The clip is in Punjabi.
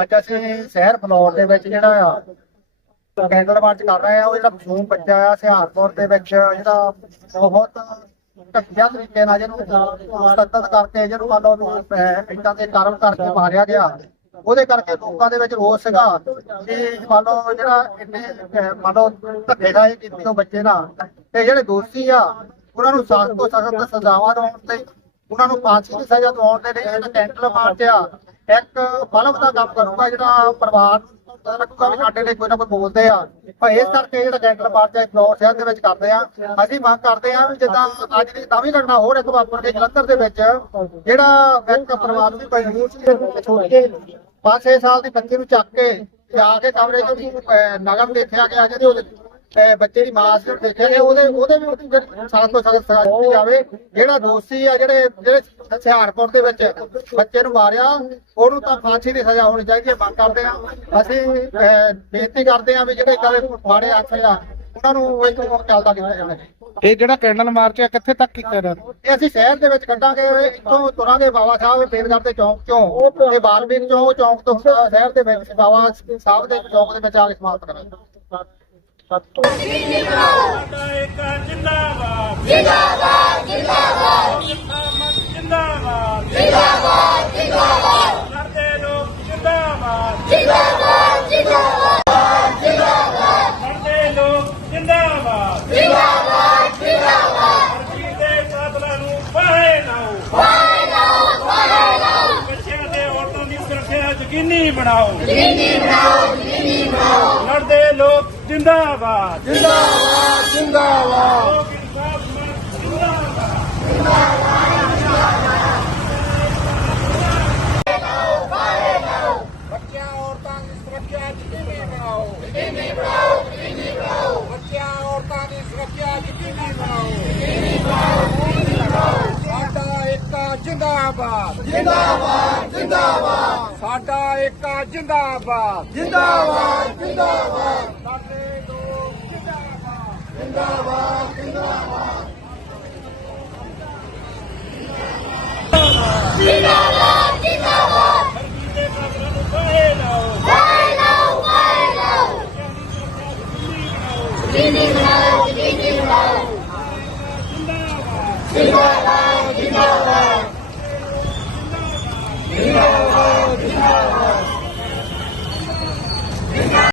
ਅੱਜ ਅਸੀਂ ਸ਼ਹਿਰ ਫਲੋਰ ਦੇ ਵਿੱਚ ਜਿਹੜਾ ਆ ਕੈਂਡਲ ਮਾਰਚ ਕਰ ਰਹੇ ਆ ਉਹ ਜਿਹੜਾ ਮਾਸੂਮ ਬੱਚਾ ਆ ਸਿਹਾਰਪੁਰ ਦੇ ਵਿੱਚ ਜਿਹੜਾ ਬਹੁਤ ਘਟੀਆ ਤਰੀਕੇ ਨਾਲ ਜਿਹਨੂੰ ਸਤਤ ਕਰਕੇ ਜਿਹਨੂੰ ਮੰਨ ਲਓ ਵੀ ਦੇ ਕਾਰਨ ਕਰਕੇ ਮਾਰਿਆ ਗਿਆ। ਉਹਦੇ ਕਰਕੇ ਲੋਕਾਂ ਦੇ ਵਿੱਚ ਰੋਸ ਸੀਗਾ ਕਿ ਮੰਨ ਲਓ ਜਿਹੜਾ ਇੰਨੇ ਅਹ, ਮੰਨ ਲਓ ਧੱਕੇਸ਼ਾਹੀ ਕੀਤੀ ਉਹ ਬੱਚੇ ਨਾਲ। ਤੇ ਜਿਹੜੇ ਦੋਸ਼ੀ ਆ ਉਹਨਾਂ ਨੂੰ ਸਖਤ ਤੋਂ ਸਖਤ ਸਜ਼ਾਵਾਂ ਦਿਵਾਉਣ ਤੇ ਉਹਨਾਂ ਨੂੰ ਫਾਂਸੀ ਦੀ ਸਜ਼ਾ ਦਿਵਾਉਣ ਦੇ ਲਈ ਜਿਹੜਾ ਕੈਂਡਲ ਮਾਰਚ ਆ। ਇੱਕ ਬਲਬ ਦਾ ਕੰਮ ਕਰੂਗਾ ਜਿਹੜਾ ਪਰਿਵਾਰ ਨੂੰ ਪਤਾ ਲੱਗੂਗਾ ਵੀ ਸਾਡੇ ਲਈ ਕੋਈ ਨਾ ਕੋਈ ਬੋਲਦੇ ਆ। ਪਰ ਇਸ ਕਰਕੇ ਜਿਹੜਾ ਕੈਂਡਲ ਮਾਰਚ ਹੈ ਫਲੋਰ ਸ਼ਹਿਰ ਦੇ ਵਿੱਚ ਕਰਦੇ ਆ, ਅਸੀਂ ਮੰਗ ਕਰਦੇ ਆ ਵੀ ਜਿੱਦਾਂ ਅੱਜ ਦੀ ਨਵੀਂ ਘਟਨਾ ਹੋਰ ਇੱਕ ਵਾਪਰ ਕੇ ਜਲੰਧਰ ਦੇ ਵਿੱਚ, ਜਿਹੜਾ ਇੱਕ ਪਰਿਵਾਰ ਦੀ ਕੋਈ ਛੋੜ ਕੇ 5-6 ਸਾਲ ਦੀ ਬੱਚੀ ਨੂੰ ਚੱਕ ਕੇ ਜਾ ਕੇ ਕਮਰੇ ਚ ਨਗਮ ਦੇਖਿਆ ਗਿਆ ਜਿਹਦੇ ਉਹਦੇ ਬੱਚੇ ਦੀ ਮਾਂ ਸੀ ਉਹ ਦੇਖਿਆ ਗਿਆ ਉਹਦੇ ਉਹਦੇ ਵੀ ਸਖਤ ਤੋਂ ਸਖਤ ਸਜ਼ਾ ਦਿੱਤੀ ਜਾਵੇ। ਜਿਹੜਾ ਦੋਸ਼ੀ ਆ ਜਿਹੜੇ ਜਿਹੜੇ ਹਥਿਆਰਪੁਰ ਦੇ ਵਿੱਚ ਬੱਚੇ ਨੂੰ ਮਾਰਿਆ ਉਹਨੂੰ ਤਾਂ ਫਾਂਸੀ ਦੀ ਸਜ਼ਾ ਹੋਣੀ ਚਾਹੀਦੀ ਹੈ ਮੰਗ ਕਰਦੇ ਆ ਅਸੀਂ ਬੇਨਤੀ ਕਰਦੇ ਆ ਵੀ ਜਿਹੜੇ ਇਦਾਂ ਦੇ ਮਾੜੇ ਆਖਰ ਆ ਉਹਨਾਂ ਨੂੰ ਇੱਕ ਚੱਲਦਾ ਕੀਤਾ ਜਾਵੇ। ਇਹ ਜਿਹੜਾ ਕੈਂਡਲ ਮਾਰਚ ਹੈ ਕਿੱਥੇ ਤੱਕ ਕੀਤਾ ਨੇ ਇਹ ਅਸੀਂ ਸ਼ਹਿਰ ਦੇ ਵਿੱਚ ਕੱਢਾਂਗੇ ਇੱਥੋਂ ਤੁਰਾਂਗੇ ਬਾਬਾ ਸਾਹਿਬ ਫੇਰਗੜ੍ਹ ਦੇ ਚੌਂਕ ਚੋਂ। ਤੇ ਬਾਲਮੀਕ ਚੌਂਕ ਚੌਂਕ ਤੋਂ ਸ਼ਹਿਰ ਦੇ ਵਿੱਚ ਬਾਬਾ ਸਾਹਿਬ ਦੇ ਚੌਂਕ ਦੇ ਵਿੱਚ ਆ ਕੇ ਸਮਾਪਤ ਕਰਾਂਗੇ। ਸਾਡਾ ਇੱਕ ਜਿੰਦਾਬਾਦ ਜਿੰਦਾਬਾਦ ਜਿੰਦਾਬਾਦ ਜਿੰਦਾਬਾਦ ਜਿੰਦਾਬਾਦ ਜਿੰਦਾਬਾਦ ਲੜਦੇ ਲੋਕ ਜਿੰਦਾਬਾਦ ਜਿੰਦਾਬਾਦ ਜਿੰਦਾਬਾਦ ਜਿੰਦਾਬਾਦ ਲੜਦੇ ਲੋਕ ਜਿੰਦਾਬਾਦ ਜਿੰਦਾਬਾਦ ਜਿੰਦਾਬਾਦ ਦੇ ਕਾਤਲਾਂ ਨੂੰ ਬਾਹੇ ਲਾਓ ਫਾਹੇ ਲਾਓ ਫਾਹੇ ਲਾਓ ਬੱਚਿਆਂ ਦੇ ਔਰਤਾਂ ਦੀ ਸੁਰੱਖਿਆ ਯਕੀਨੀ ਬਣਾਓ ਯਕੀਨੀ ਬਣਾਓ ਯਕੀਨੀ ਬਣਾਓ ਲੜਦੇ ਲੋਕ ਜਿੰਦਾਬਾਦ। ਜਿੰਦਾਬਾਦ ਜਿੰਦਾਬਾਦ। ਲੋਕ ਇਨਸਾਫ ਮੰਗ ਜਿੰਦਾਬਾਦ। ਬੱਚਿਆਂ ਔਰਤਾਂ ਦੀ ਸੁਰੱਖਿਆ ਯਕੀਨੀ ਬਣਾਓ। ਯਕੀਨੀ ਬਣਾਓ ਯਕੀਨੀ ਬਣਾਓ। ਬੱਚਿਆਂ ਔਰਤਾਂ ਦੀ ਸੁਰੱਖਿਆ ਯਕੀਨੀ ਬਣਾਓ। ਯਕੀਨੀ ਬਣਾਓ ਯਕੀਨੀ ਬਣਾਓ। ਸਾਡਾ ਏਕਾ ਜਿੰਦਾਬਾਦ। ਜਿੰਦਾਬਾਦ ਜਿੰਦਾਬਾਦ। ਸਾਡਾ ਏਕਾ ਜਿੰਦਾਬਾਦ। ਜਿੰਦਾਬਾਦ ਜਿੰਦਾਬਾਦ। ਜਿੰਦਾਬਾਦ